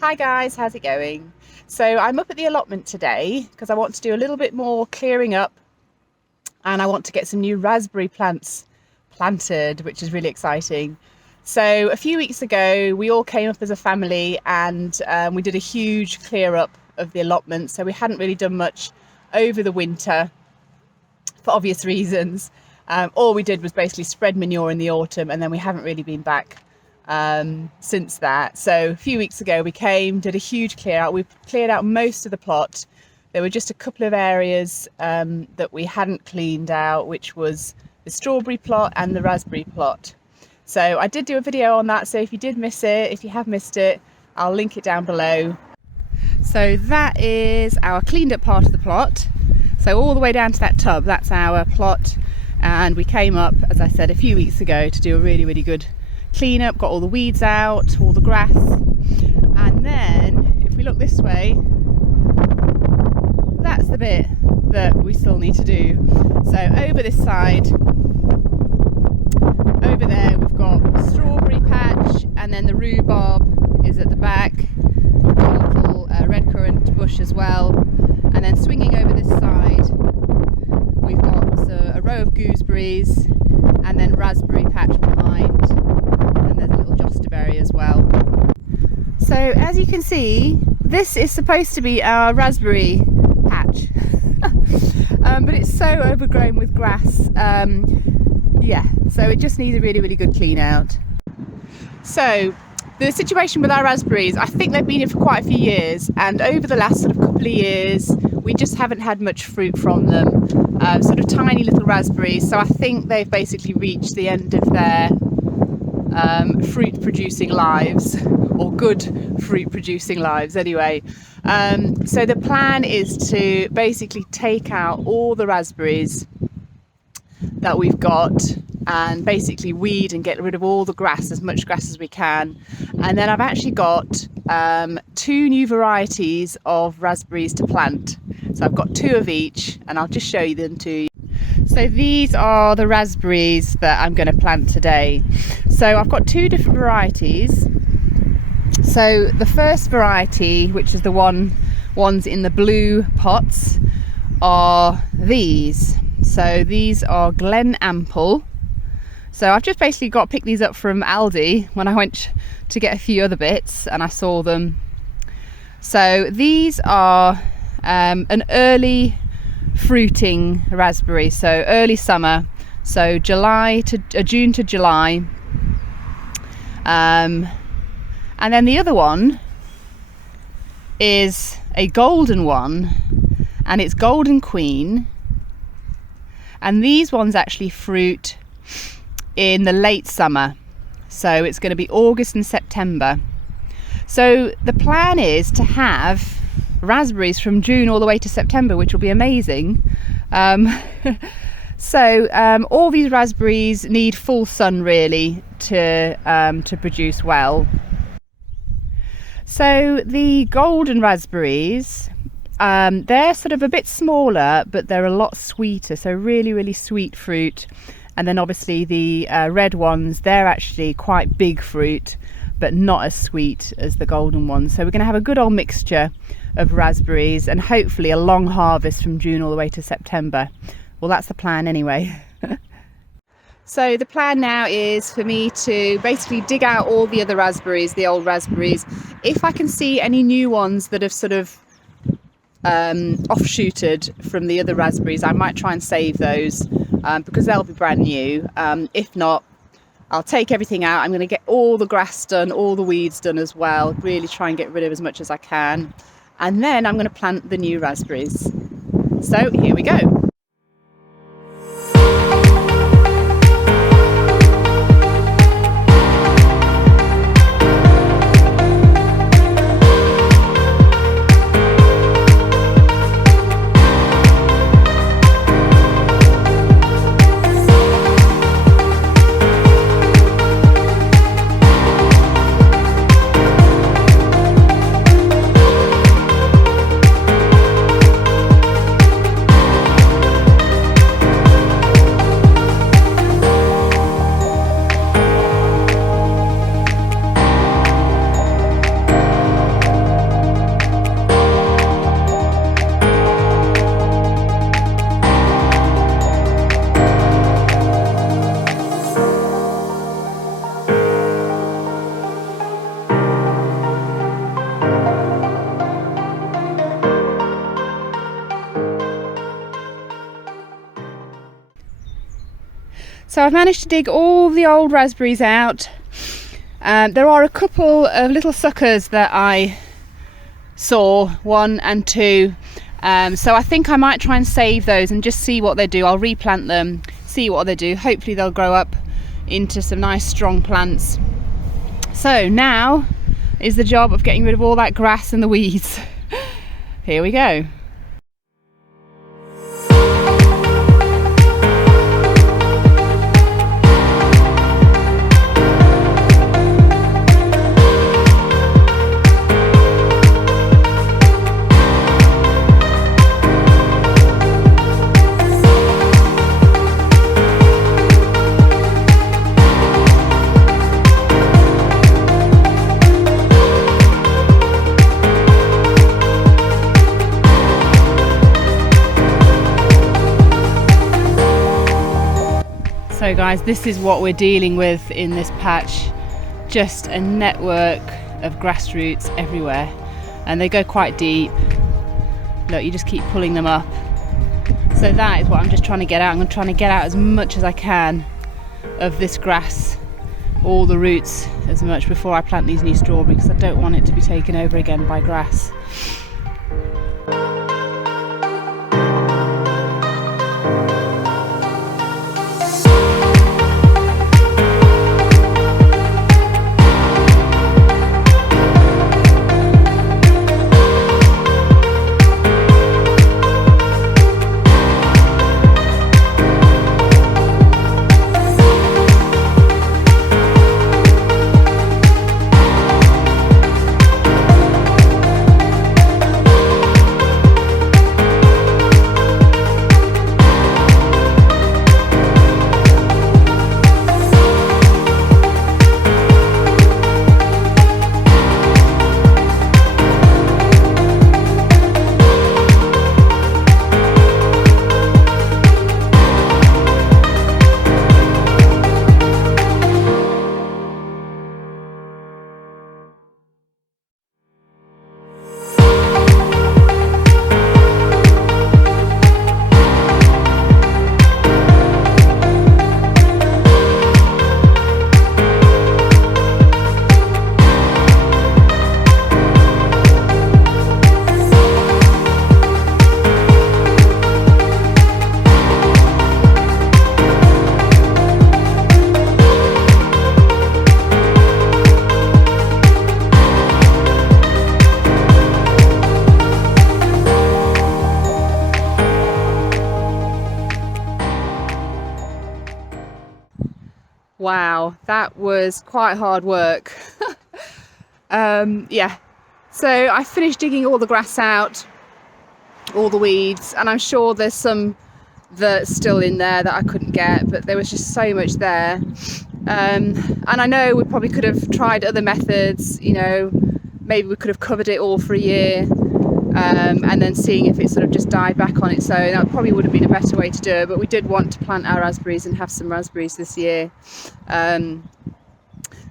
Hi guys, how's it going? So I'm up at the allotment today because I want to do a little bit more clearing up and I want to get some new raspberry plants planted, which is really exciting. So a few weeks ago we all came up as a family and we did a huge clear up of the allotment. So we hadn't really done much over the winter for obvious reasons. All we did was basically spread manure in the autumn and then we haven't really been back since that. So a few weeks ago we came, did a huge clear out. We cleared out most of the plot. There were just a couple of areas that we hadn't cleaned out, which was the strawberry plot and the raspberry plot. So I did do a video on that, so if you did miss it, if you have missed it, I'll link it down below. So that is our cleaned up part of the plot. So all the way down to that tub, that's our plot, and we came up, as I said, a few weeks ago to do a really good clean up, got all the weeds out, all the grass, and then if we look this way, that's the bit that we still need to do. So over this side, over there we've got strawberry patch, and then the rhubarb is at the back. We've got a little red currant bush as well, and then swinging over this side we've got a row of gooseberries and then raspberry patch behind, and there's a little josterberry as well. So as you can see, this is supposed to be our raspberry patch but it's so overgrown with grass. Yeah, so it just needs a really good clean out. So the situation with our raspberries, I think they've been here for quite a few years, and over the last sort of couple of years we just haven't had much fruit from them. Sort of tiny little raspberries, so I think they've basically reached the end of their fruit producing lives, or good fruit producing lives anyway. So the plan is to basically take out all the raspberries that we've got and basically weed and get rid of all the grass, as much grass as we can. And then I've actually got 2 new varieties of raspberries to plant. So I've got 2 of each, and I'll just show you them to you. So these are the raspberries that I'm going to plant today. So I've got 2 different varieties. So the first variety, which is the ones in the blue pots, are these. So these are Glen Ample. So I've just basically got to pick these up from Aldi when I went to get a few other bits and I saw them. So these are an early fruiting raspberry, so early summer, so June to July. And then the other one is a golden one, and it's Golden Queen. And these ones actually fruit in the late summer, so it's going to be August and September. So the plan is to have raspberries from June all the way to September, which will be amazing. So all these raspberries need full sun really to produce well. So the golden raspberries, they're sort of a bit smaller, but they're a lot sweeter, so really sweet fruit. And then obviously the red ones, they're actually quite big fruit, but not as sweet as the golden ones. So we're going to have a good old mixture of raspberries and hopefully a long harvest from June all the way to September. Well, that's the plan anyway. So the plan now is for me to basically dig out all the other raspberries, the old raspberries. If I can see any new ones that have sort of offshooted from the other raspberries, I might try and save those because they'll be brand new. If not, I'll take everything out. I'm going to get all the grass done, all the weeds done as well, really try and get rid of as much as I can. And then I'm going to plant the new raspberries. So here we go. So I've managed to dig all the old raspberries out. There are a couple of little suckers that I saw, 1 and 2. So I think I might try and save those and just see what they do. I'll replant them, see what they do. Hopefully they'll grow up into some nice strong plants. So now is the job of getting rid of all that grass and the weeds. Here we go. So guys, this is what we're dealing with in this patch. Just a network of grass roots everywhere, and they go quite deep. Look, you just keep pulling them up. So that is what I'm just trying to get out. I'm trying to get out as much as I can of this grass, all the roots as much, before I plant these new strawberries, because I don't want it to be taken over again by grass. Wow, that was quite hard work. Yeah, so I finished digging all the grass out, all the weeds, and I'm sure there's some that's still in there that I couldn't get, but there was just so much there. And I know we probably could have tried other methods, you know, maybe we could have covered it all for a year, and then seeing if it sort of just died back on its own. That probably would have been a better way to do it, but we did want to plant our raspberries and have some raspberries this year.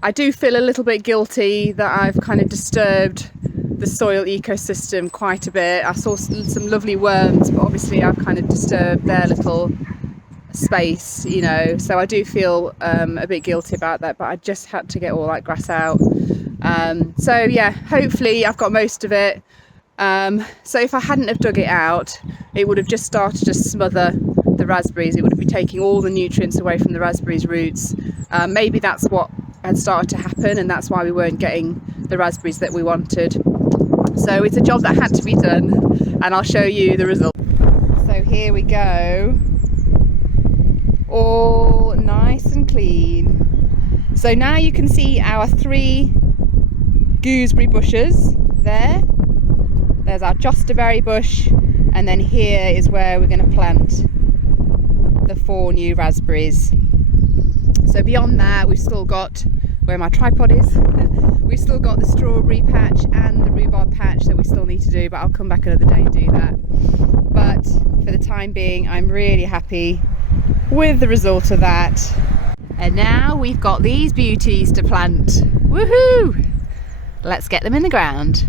I do feel a little bit guilty that I've kind of disturbed the soil ecosystem quite a bit. I saw some lovely worms, but obviously I've kind of disturbed their little space, you know, so I do feel a bit guilty about that, but I just had to get all that grass out. So yeah, hopefully I've got most of it. So if I hadn't have dug it out, it would have just started to smother the raspberries. It would have been taking all the nutrients away from the raspberries roots. Maybe that's what had started to happen, and that's why we weren't getting the raspberries that we wanted. So it's a job that had to be done, and I'll show you the result. So here we go, all nice and clean. So now you can see our 3 gooseberry bushes there. There's our josterberry bush, and then here is where we're going to plant the 4 new raspberries. So beyond that, we've still got, where my tripod is, we've still got the strawberry patch and the rhubarb patch that we still need to do, but I'll come back another day and do that. But for the time being, I'm really happy with the result of that. And now we've got these beauties to plant. Woohoo! Let's get them in the ground.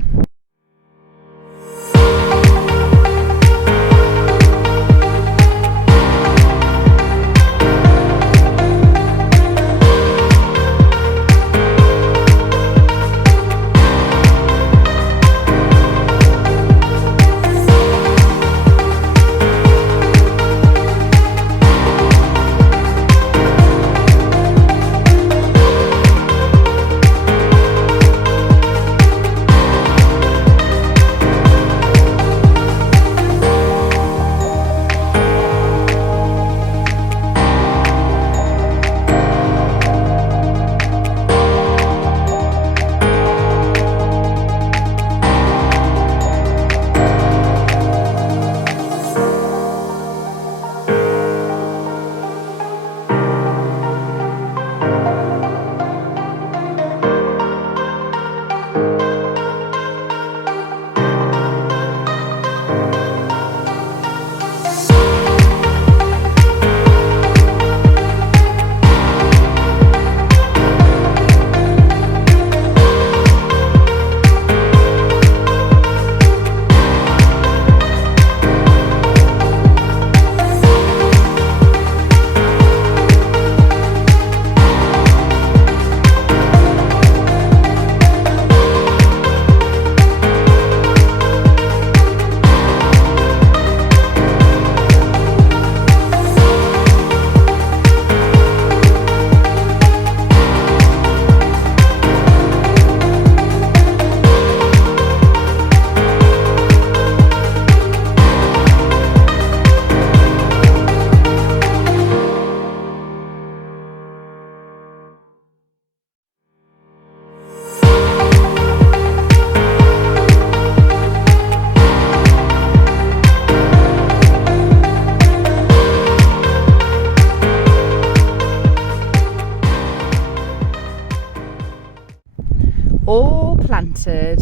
all planted.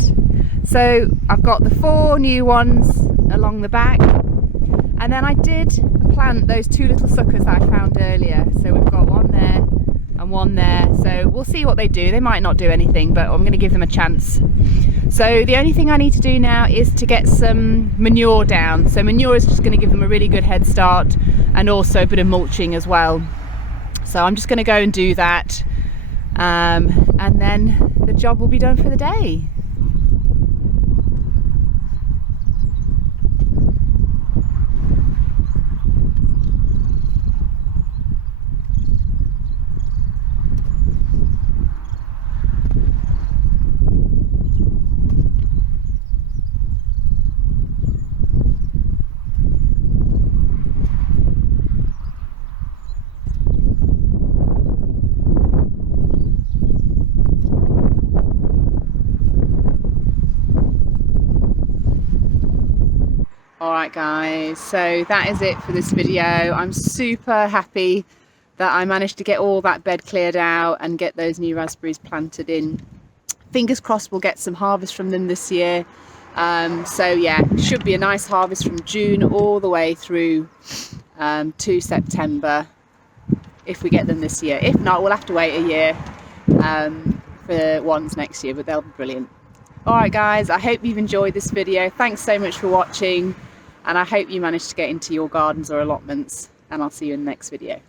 So I've got the 4 new ones along the back, and then I did plant those 2 little suckers that I found earlier. So we've got one there and one there, so we'll see what they do. They might not do anything, but I'm going to give them a chance. So the only thing I need to do now is to get some manure down. So manure is just going to give them a really good head start, and also a bit of mulching as well. So I'm just going to go and do that, and then the job will be done for the day. Alright guys, so that is it for this video. I'm super happy that I managed to get all that bed cleared out and get those new raspberries planted in. Fingers crossed we'll get some harvest from them this year. So yeah, should be a nice harvest from June all the way through to September if we get them this year. If not, we'll have to wait a year for ones next year, but they'll be brilliant. Alright guys, I hope you've enjoyed this video. Thanks so much for watching, and I hope you managed to get into your gardens or allotments, and I'll see you in the next video.